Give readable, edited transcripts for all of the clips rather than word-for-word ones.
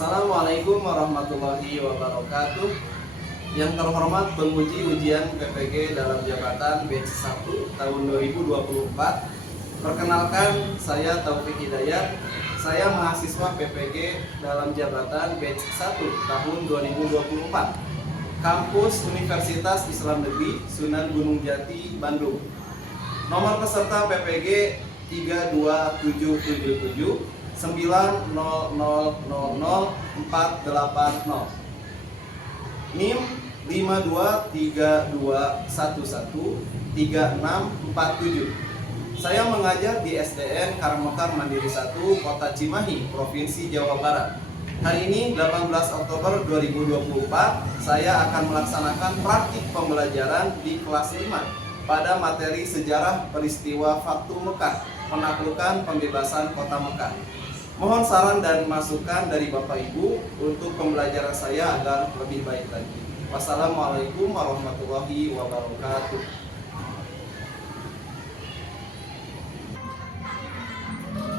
Assalamualaikum warahmatullahi wabarakatuh. Yang terhormat penguji ujian PPG dalam jabatan batch 1 tahun 2024. Perkenalkan, saya Taufik Hidayat. Saya mahasiswa PPG dalam jabatan batch 1 tahun 2024. Kampus Universitas Islam Negeri Sunan Gunung Jati, Bandung. Nomor peserta PPG 32777 9000480, NIM 5232113647. Saya mengajar di SDN Karangmekar Mandiri 1, Kota Cimahi, Provinsi Jawa Barat. Hari ini 18 Oktober 2024, saya akan melaksanakan praktik pembelajaran di kelas 5 pada materi sejarah peristiwa Fathu Mekah, penaklukan pembebasan kota Mekah. Mohon saran dan masukan dari Bapak Ibu untuk pembelajaran saya agar lebih baik lagi. Wassalamualaikum warahmatullahi wabarakatuh.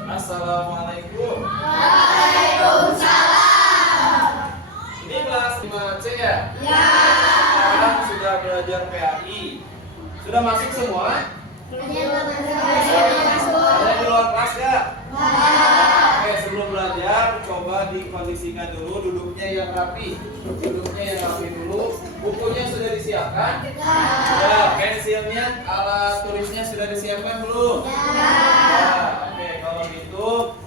Assalamualaikum. Waalaikumsalam. Ini kelas 5C ya? Ya. Sekarang sudah belajar PAI. Sudah masuk semua? Ada di luar kelas ya? Oke, sebelum belajar coba dikondisikan dulu duduknya yang rapi. Duduknya yang rapi dulu. Bukunya sudah disiapkan? Ya. Pensilnya, alat tulisnya sudah disiapkan belum? Ya. Oke, kalau gitu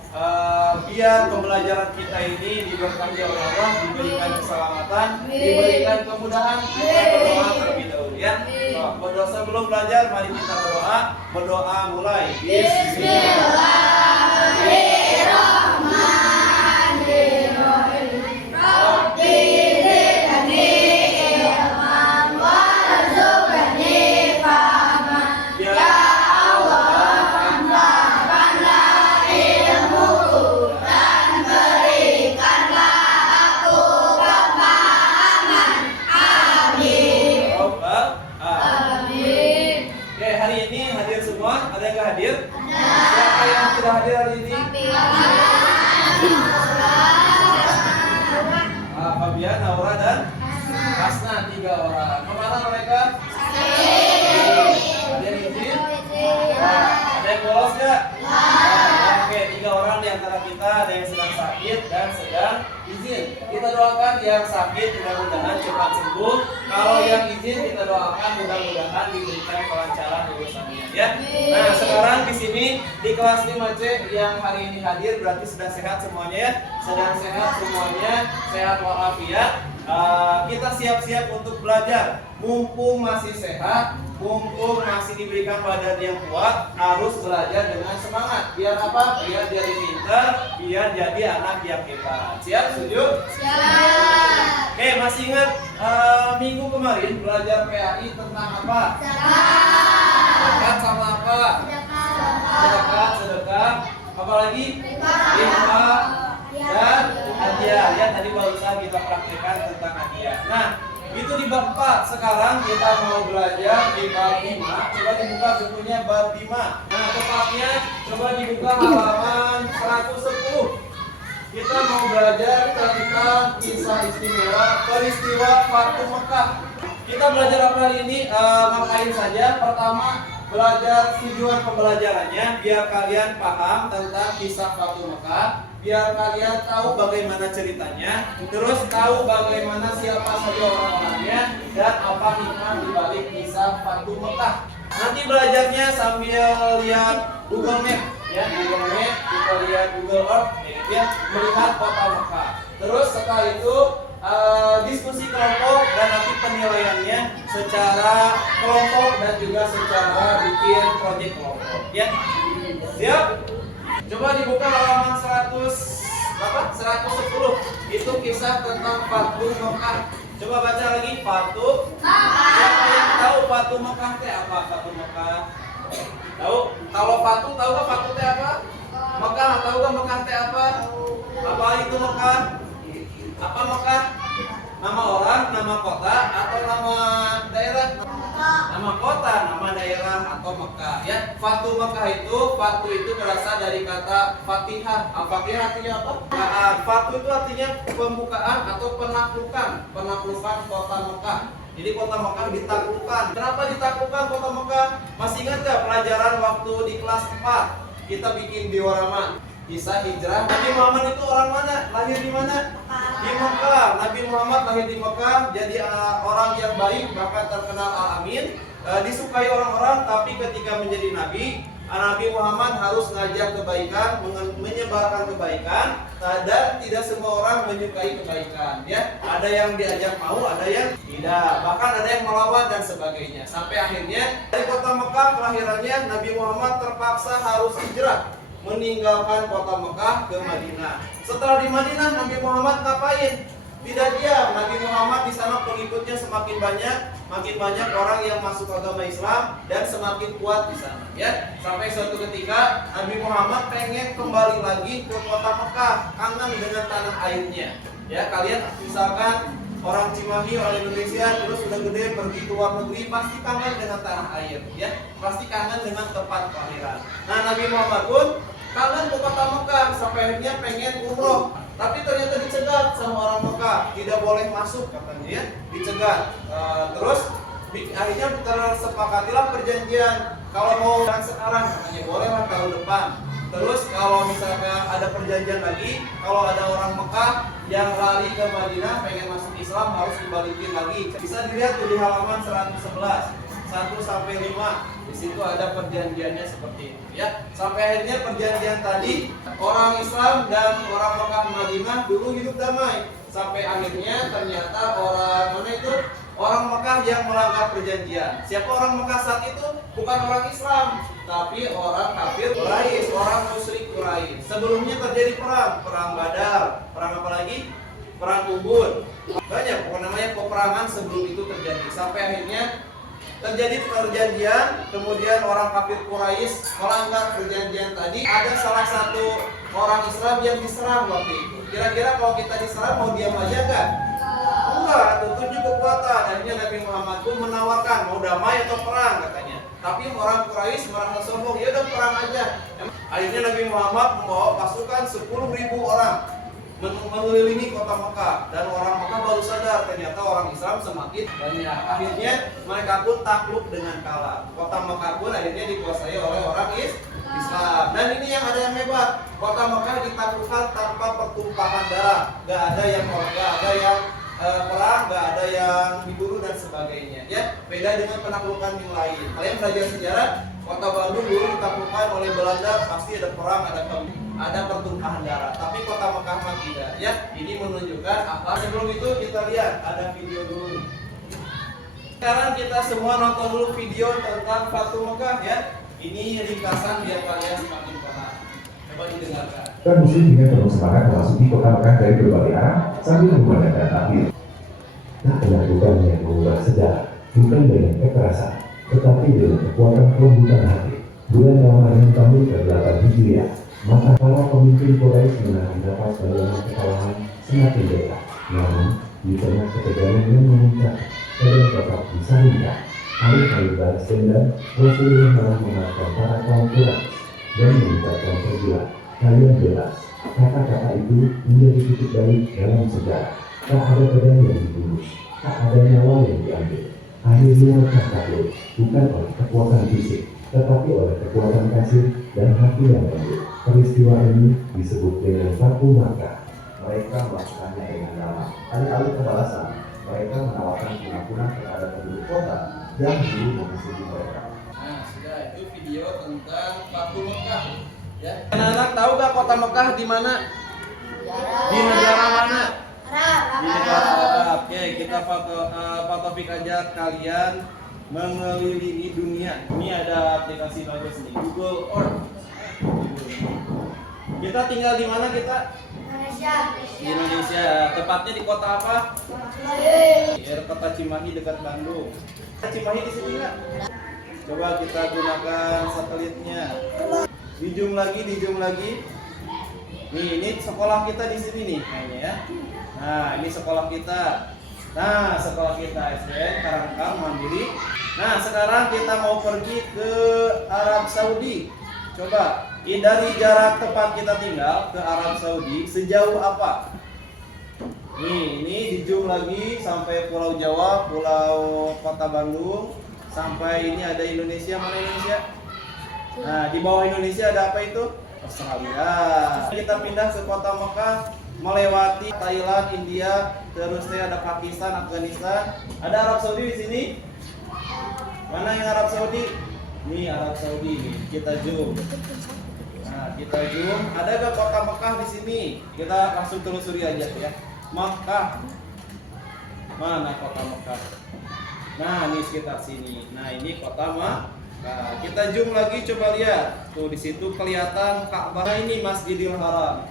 biar pembelajaran kita ini diberkahi oleh Allah, diberikan keselamatan, diberikan kemudahan, kita berdoa terlebih dahulu ya. Berdoa sebelum belajar, mari kita berdoa. Berdoa mulai. Bismillahirrahmanirrahim. Rabbi zidni ilman warzuqni fahman. Ya Allah, tambahkanlah ilmuku dan berikanlah aku kepahaman. Amin. Amin. Oke, hari ini hadir semua? Ada yang nggak hadir? Siapa yang sudah hadir hari ini? Fabian, Naura, dan Hasna, 3 orang. Kemana mereka? Ada yang izin? Ada yang bolos nggak? Oke, 3 orang di antara kita ada yang sedang sakit dan sedang izin. Kita doakan yang sakit mudah-mudahan cepat sembuh. Kalau yang izin kita doakan mudah-mudahan diberikan kelancaran urusannya ya. Nah, sekarang di sini di kelas 5C yang hari ini hadir berarti sedang sehat semuanya ya. Sedang sehat semuanya, sehat walafiat. Kita siap-siap untuk belajar. Mumpung masih sehat, mumpung masih diberikan badan yang kuat, harus belajar dengan semangat. Biar apa? Biar jadi pintar, biar jadi anak yang hebat. Siap? Setuju? Siap. Oke, masih ingat minggu kemarin belajar PAI tentang apa? Zakat sama apa? Sedekah. Apalagi? Infak dan hadiah. Ya, tadi barusan kita praktekkan tentang hadiah. Nah, itu di bab 4. Sekarang kita mau belajar di bab 5. Coba dibuka bukunya bab 5. Nah, tepatnya coba dibuka halaman 110. Kita mau belajar tentang kisah istimewa peristiwa Fathu Mekah. Kita belajar apa hari ini? Ngapain saja? Pertama, belajar tujuan pembelajarannya biar kalian paham tentang kisah Fathu Mekah, biar kalian tahu bagaimana ceritanya, terus tahu bagaimana siapa saja orang-orangnya dan apa hikmah di balik kisah Fathu Mekah. Nanti belajarnya sambil lihat Google Map ya, Google Map, kita lihat Google Earth ya, melihat kota Mekah. Terus setelah itu diskusi kelompok dan nanti penilaiannya secara kelompok dan juga secara bikin proyek kelompok ya. Siap? Coba dibuka halaman 110. Itu kisah tentang Fathu Mekah. Coba baca lagi Fathu. Siapa yang tahu Fathu Mekah teh apa? Fathu Mekah. Tahu? Kalau Fathu tahu nggak Fathu teh apa? Mekah tahu nggak Mekah teh apa? Apa itu Mekah? Apa Mekah? Nama orang, nama kota, atau nama daerah? Nama kota, nama daerah Madinah atau Mekah ya. Fatu itu berasal dari kata Fatihah. Al-Fatihah artinya apa? Fatu itu artinya pembukaan atau penaklukan kota Mekah. Jadi kota Mekah ditaklukkan. Kenapa ditaklukkan kota Mekah? Masih ingat gak pelajaran waktu di kelas 4? Kita bikin diorama kisah hijrah. Nabi Muhammad itu orang mana? Lahir di mana? Di Mekah. Nabi Muhammad lahir di Mekah, jadi orang yang baik, bahkan terkenal al-amin, disukai orang-orang. Tapi ketika menjadi nabi, Nabi Muhammad harus ngajak kebaikan, menyebarkan kebaikan, dan tidak semua orang menyukai kebaikan ya. Ada yang diajak mau, ada yang tidak, bahkan ada yang melawan dan sebagainya. Sampai akhirnya dari kota Mekah kelahirannya, Nabi Muhammad terpaksa harus hijrah, meninggalkan kota Mekah ke Madinah. Setelah di Madinah, Nabi Muhammad ngapain? Tidak diam. Nabi Muhammad di sana pengikutnya semakin banyak orang yang masuk agama Islam dan semakin kuat di sana ya. Sampai suatu ketika Nabi Muhammad pengen kembali lagi ke kota Mekah, kangen dengan tanah airnya. Ya, kalian misalkan orang Cimahi, orang Indonesia terus sudah gede pergi ke luar negeri, pasti kangen dengan tanah air ya, pasti kangen dengan tempat kelahiran. Nah, Nabi Muhammad pun kangen ke kota Mekah, sampai akhirnya pengen umroh, tapi ternyata dicegat sama orang Mekah, tidak boleh masuk katanya ya, dicegat. Terus akhirnya tersepakatilah perjanjian, kalau mau dan sekarang katanya bolehlah tahun depan. Terus kalau misalkan ada perjanjian lagi, kalau ada orang Mekah yang lari ke Madinah pengen masuk Islam harus dibalikin lagi. Bisa dilihat tuh di halaman 111 1 sampai 5. Di situ ada perjanjiannya seperti itu ya. Sampai akhirnya perjanjian tadi orang Islam dan orang Mekah Madinah dulu hidup damai. Sampai akhirnya ternyata orang mana itu? Orang Mekah yang melanggar perjanjian. Siapa orang Mekah saat itu? Bukan orang Islam, tapi orang kafir Quraisy, orang musyrik Quraisy. Sebelumnya terjadi perang Badar, perang apa lagi? Perang Uhud. Banyak namanya peperangan sebelum itu terjadi. Sampai akhirnya terjadi perjanjian, kemudian orang kafir Quraisy melanggar perjanjian tadi. Ada salah satu orang Islam yang diserang waktu itu. Kira-kira kalau kita diserang mau diam aja kan? Enggak, tunjuk kekuatan. Akhirnya Nabi Muhammad pun menawarkan mau damai atau perang katanya. Tapi orang Quraisy merasa sombong, ya udah perang aja. Akhirnya Nabi Muhammad membawa pasukan 10.000 orang mengelilingi kota Mekah, dan orang Mekah baru sadar ternyata orang Islam semakin banyak. Akhirnya mereka pun takluk dengan kalah. Kota Mekah pun akhirnya dikuasai oleh orang Islam. Dan ini yang ada yang hebat, kota Mekah ditaklukkan tanpa pertumpahan darah. Gak ada yang perang, gak ada yang dibunuh dan sebagainya ya. Beda dengan penaklukan yang lain. Kalian belajar sejarah, kota Bandung dulu ditaklukkan oleh Belanda, pasti ada perang, ada pertumpahan darah. Tapi kota Mekah mah tidak ya. Ini menunjukkan apa? Sebelum itu kita lihat ada video dulu. Sekarang kita semua nonton dulu video tentang Fatu Mekah ya. Ini ringkasan biar kalian semakin paham. Coba didengarkan. Dan muslim dengan penuh semangat memasuki kota Mekah dari berbagai arah sambil menggunakan takbir. Tak melakukan yang mengubah sejarah, bukan dengan kekerasan, tetapi dengan kekuatan kelembutan hati. Bulan Ramadan tahun ke-8 Hijriah, maka para pemimpin Quraisy menahan nafas melawan kekalahan semakin dekat. Namun, di tengah ketegangan yang memuncak, dan tetap disaringkan. Alih-alih balas dendam, Rasulullah malah mengatakan para kaum Quraisy dan mengucapkan pergilah, kalian jelas. Kata-kata itu menjadi titik balik dalam sejarah. Tak ada pedang yang dibunuh, tak ada nyawa yang diambil. Akhirnya mereka takluk, bukan oleh kekuatan fisik, tetapi oleh kekuatan kasih dan hati yang lembut. Peristiwa ini disebut dengan Fatu Makkah. Mereka melakukannya dengan damai. Alih-alih kebalasan, mereka menawarkan pengampunan kepada penduduk kota yang dulu memusuhi mereka. Nah, sudah itu video tentang Fatu Mekah. Ya. Anak-anak tahu gak kota Mekah di mana? Di negara mana? Di negara Arab. Oke, kita fotografi aja kalian mengelilingi dunia. Ini ada aplikasi bagus nih, Google Earth. Kita tinggal di mana kita? Di Indonesia. Tepatnya di kota apa? Di kota Cimahi dekat Bandung. Cimahi di sini nggak? Coba kita gunakan satelitnya. Di zoom lagi. Nih, ini sekolah kita di sini nih kayaknya ya. Nah, ini sekolah kita. Nah, sekolah kita SDN Karangkang Mandiri Nah, sekarang kita mau pergi ke Arab Saudi. Coba, dari jarak tempat kita tinggal ke Arab Saudi sejauh apa? Nih, ini di zoom lagi sampai Pulau Jawa, Pulau Kota Bandung, sampai ini ada Indonesia. Mana Indonesia? Nah, di bawah Indonesia ada apa itu? Australia. Kita pindah ke kota Mekah, melewati Thailand, India, terus ada Pakistan, Afghanistan. Ada Arab Saudi di sini. Mana yang Arab Saudi? Nih Arab Saudi nih. Kita zoom. Nah, kita zoom. Ada gak kota Mekah di sini? Kita langsung telusuri aja ya. Mekah. Mana kota Mekah? Nah, ini sekitar sini. Nah, ini kota Mekah. Nah, kita zoom lagi, coba lihat. Tuh di situ kelihatan Ka'bah. Nah, ini Masjidil Haram.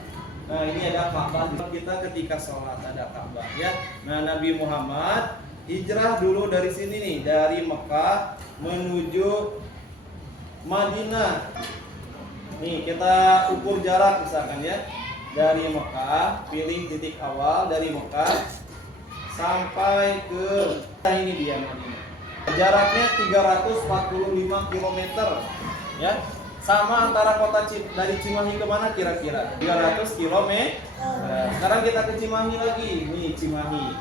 Nah, ini ada Ka'bah. Kita ketika sholat ada Ka'bah ya. Nah, Nabi Muhammad hijrah dulu dari sini nih, dari Mekah menuju Madinah. Nih, kita ukur jarak misalkan ya. Dari Mekah, pilih titik awal dari Mekah sampai ke ini dia Madinah. Jaraknya 345 km ya. Sama antara kota dari Cimahi ke mana kira-kira? 300 km. Nah, sekarang kita ke Cimahi lagi. Nih Cimahi.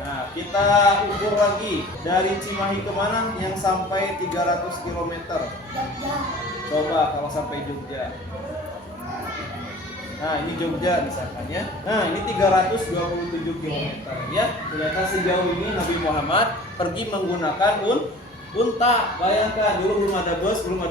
Nah, kita ukur lagi dari Cimahi ke mana yang sampai 300 km. Coba kalau sampai Jogja. Nah, ini Jogja misalkan ya. Nah, ini 327 km ya. Ternyata sejauh ini Nabi Muhammad pergi menggunakan unta. Bayangkan dulu belum ada bus, belum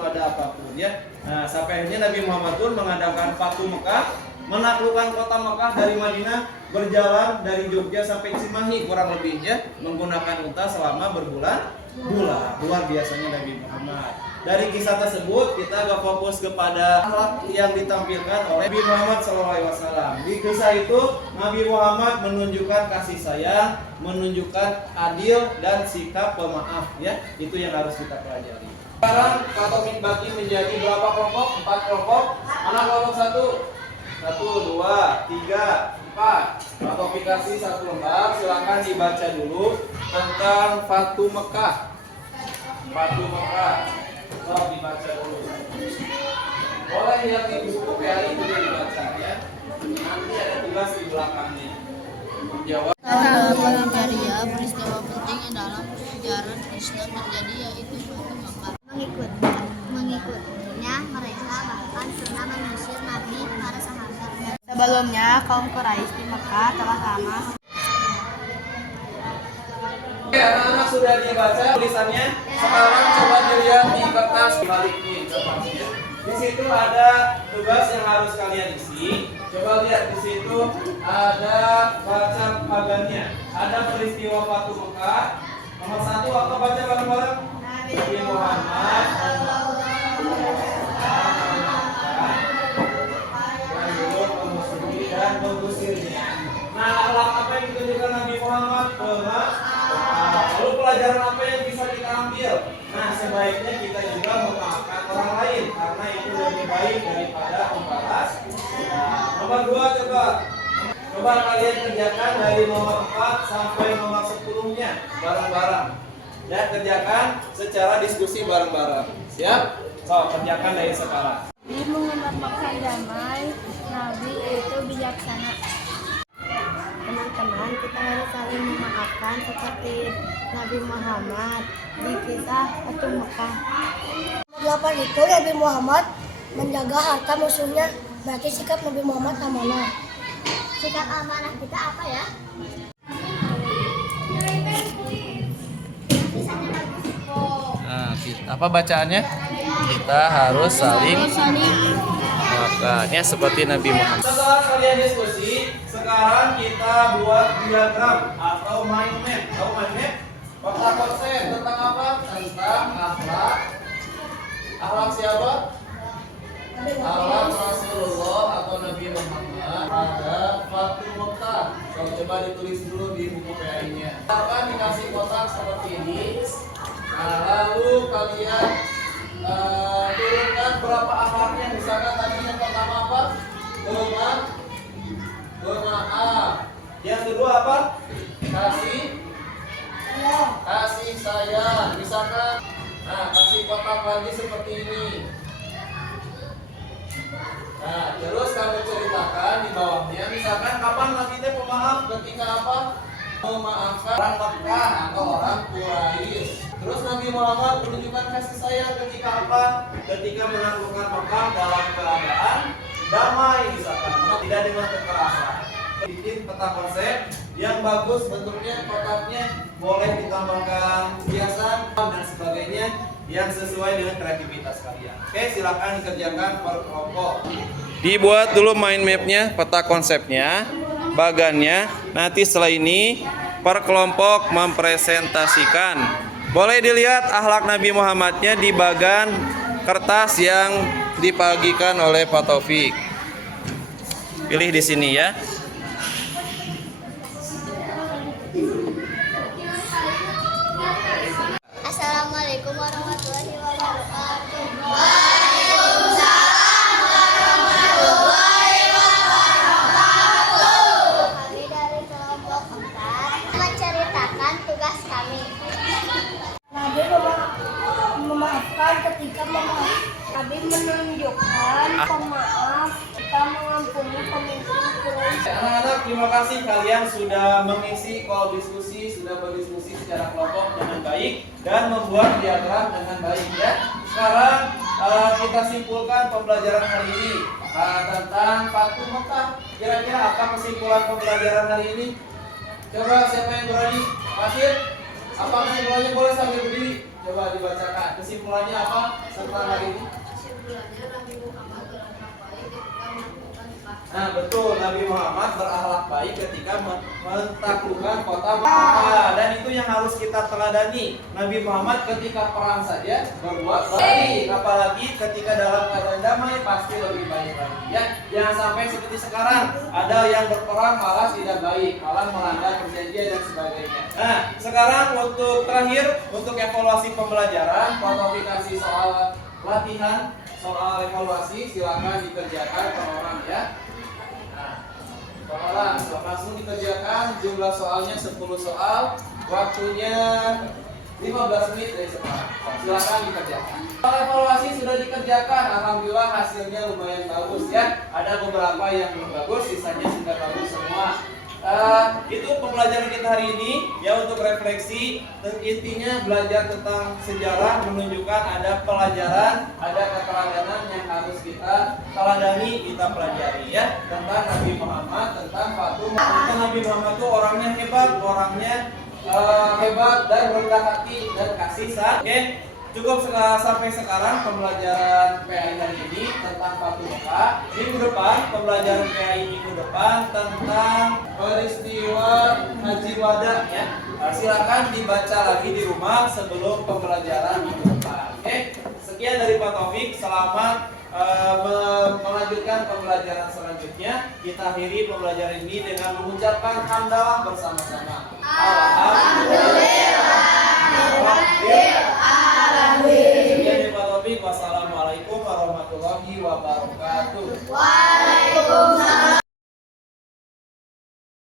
ada apapun ya. Nah, sampai akhirnya Nabi Muhammad pun mengadakan Fatu Mekah, menaklukkan kota Mekah dari Madinah, berjalan dari Jogja sampai Cimahi kurang lebih ya, menggunakan unta selama berbulan-bulan. Luar biasanya Nabi Muhammad. Dari kisah tersebut kita agak fokus kepada akhlak yang ditampilkan oleh Nabi Muhammad SAW. Di kisah itu Nabi Muhammad menunjukkan kasih sayang, menunjukkan adil dan sikap pemaaf ya. Itu yang harus kita pelajari. Sekarang Katomik bagi menjadi berapa kelompok? 4 kelompok. Mana kelompok 1? 1, 2, 3, 4. Ratifikasi 1 lembar. Silakan dibaca dulu tentang Fatu Mekah. Fatu Mekah. Sok dibaca dulu. Boleh yang di buku PRI juga dibaca ya. Nanti ada tugas di belakangnya. Jawab. Dalam Hijriah, peristiwa penting yang dalam sejarah Islam terjadi yaitu Fatu Mekah. Mengikutnya mereka bahkan pernah mengusir Nabi para sahabat. Sebelumnya kaum Quraisy di Mekah telah lama. Oke, anak-anak sudah dibaca tulisannya. Sekarang coba dilihat di kertas balik nih kertasnya. Di situ ada tugas yang harus kalian isi. Coba lihat di situ ada baca pagannya. Ada peristiwa Fatu Mekah. Nomor 1 apa baca bareng-bareng? Nabi Muhammad dan mengusirnya. Nah, akhlak apa yang ditunjukkan Nabi Muhammad? Lalu pelajaran apa yang bisa kita ambil? Nah, sebaiknya kita juga memaafkan orang lain karena itu lebih baik daripada membalas. Nomor 2 coba kalian kerjakan dari nomor 4 sampai nomor 10-nya bareng-bareng. Dan kerjakan secara diskusi bareng-bareng. Siap? So, kerjakan dari sekarang. Nabi mengamalkan damai, Nabi itu bijaksana. Teman-teman, kita harus saling memaafkan seperti Nabi Muhammad di kisah Fatu Mekah. 8 itu Nabi Muhammad menjaga harta musuhnya, berarti sikap Nabi Muhammad amanah. Sikap amanah kita apa ya? Nah, apa bacaannya? Kita harus saling memaafkan ya seperti Nabi Muhammad. Setelah kalian diskusi, sekarang kita buat diagram atau mind map. Tahu mind map? Konsep tentang apa? Tentang akhlak. Akhlak siapa? Akhlak Rasulullah atau Nabi Muhammad pada Fatu Mekah. Kalau coba ditulis dulu di buku PRI-nya. Akan dikasih kotak seperti ini. Nah, lalu kalian turunkan berapa akhlaknya. Misalkan tadi yang pertama apa? Bermaaf. Yang kedua apa? Kasih sayang. saya. Misalkan, nah kasih kotak lagi seperti ini. Nah, terus kamu ceritakan di bawahnya, misalkan kapan Nabi teh pemaaf ketika apa? Memaafkan orang Mekah atau orang Quraisy. Terus Nabi Muhammad menunjukkan kasih sayang ketika apa? Ketika menaklukkan Mekah dalam keadaan damai misalkan, tidak dengan kekerasan. Bikin peta konsep yang bagus bentuknya, kotaknya boleh ditambahkan hiasan dan sebagainya yang sesuai dengan kreativitas kalian. Oke, silakan dikerjakan per kelompok. Dibuat dulu mind mapnya, peta konsepnya, bagannya. Nanti setelah ini per kelompok mempresentasikan. Boleh dilihat akhlak Nabi Muhammadnya di bagan kertas yang dibagikan oleh Pak Taufik. Pilih di sini ya. Assalamualaikum warahmatullahi wabarakatuh. Kami dari kelompok 4 menceritakan tugas kami. Nabi memaafkan ketika memaafkan. Nabi menunjukkan pemaaf ketika mengampuni pemimpin Quraisy. Anak-anak, terima kasih kalian sudah mengisi call diskusi, sudah berdiskusi secara kelompok dengan baik dan membuat diagram dengan baik ya. Sekarang kita simpulkan pembelajaran hari ini tentang Fatu Mekah. Kira-kira apa kesimpulan pembelajaran hari ini? Coba siapa yang berani? Pasir? Apa kesimpulannya? Boleh sambil berdiri. Coba dibacakan. Kesimpulannya apa setelah hari ini? Nah betul, Nabi Muhammad berakhlak baik ketika mentaklukkan kota Mekah, dan itu yang harus kita teladani. Nabi Muhammad ketika perang saja berbuat baik, apalagi ketika dalam keadaan damai pasti lebih baik lagi ya. Jangan sampai seperti sekarang ada yang berperang malah tidak baik, malah melanggar perjanjian dan sebagainya. Nah sekarang untuk terakhir, untuk evaluasi pembelajaran, kualifikasi soal latihan, soal evaluasi silakan dikerjakan per orang ya. Orang langsung dikerjakan, jumlah soalnya 10 soal, waktunya 15 menit dari sekarang. Silakan dikerjakan. Soal evaluasi sudah dikerjakan, alhamdulillah hasilnya lumayan bagus ya. Ada beberapa yang belum bagus, sisanya sudah bagus semua. Itu pembelajaran kita hari ini ya, untuk refleksi. Intinya belajar tentang sejarah menunjukkan ada pelajaran, ada keteladanan yang harus kita teladani, kita pelajari ya, tentang Nabi Muhammad, tentang Fatu. Tentang Nabi Muhammad itu orangnya hebat, orangnya hebat dan rendah hati dan kasih sayang. Oke. Cukup sampai sekarang pembelajaran PAI hari ini tentang Fatu Mekah. Minggu depan pembelajaran PAI minggu depan tentang peristiwa Haji Wada ya. Silakan dibaca lagi di rumah sebelum pembelajaran minggu depan. Oke. Sekian dari Pak Taufik. Selamat melanjutkan pembelajaran selanjutnya. Kita akhiri pembelajaran ini dengan mengucapkan hamdalah bersama-sama. Alhamdulillah.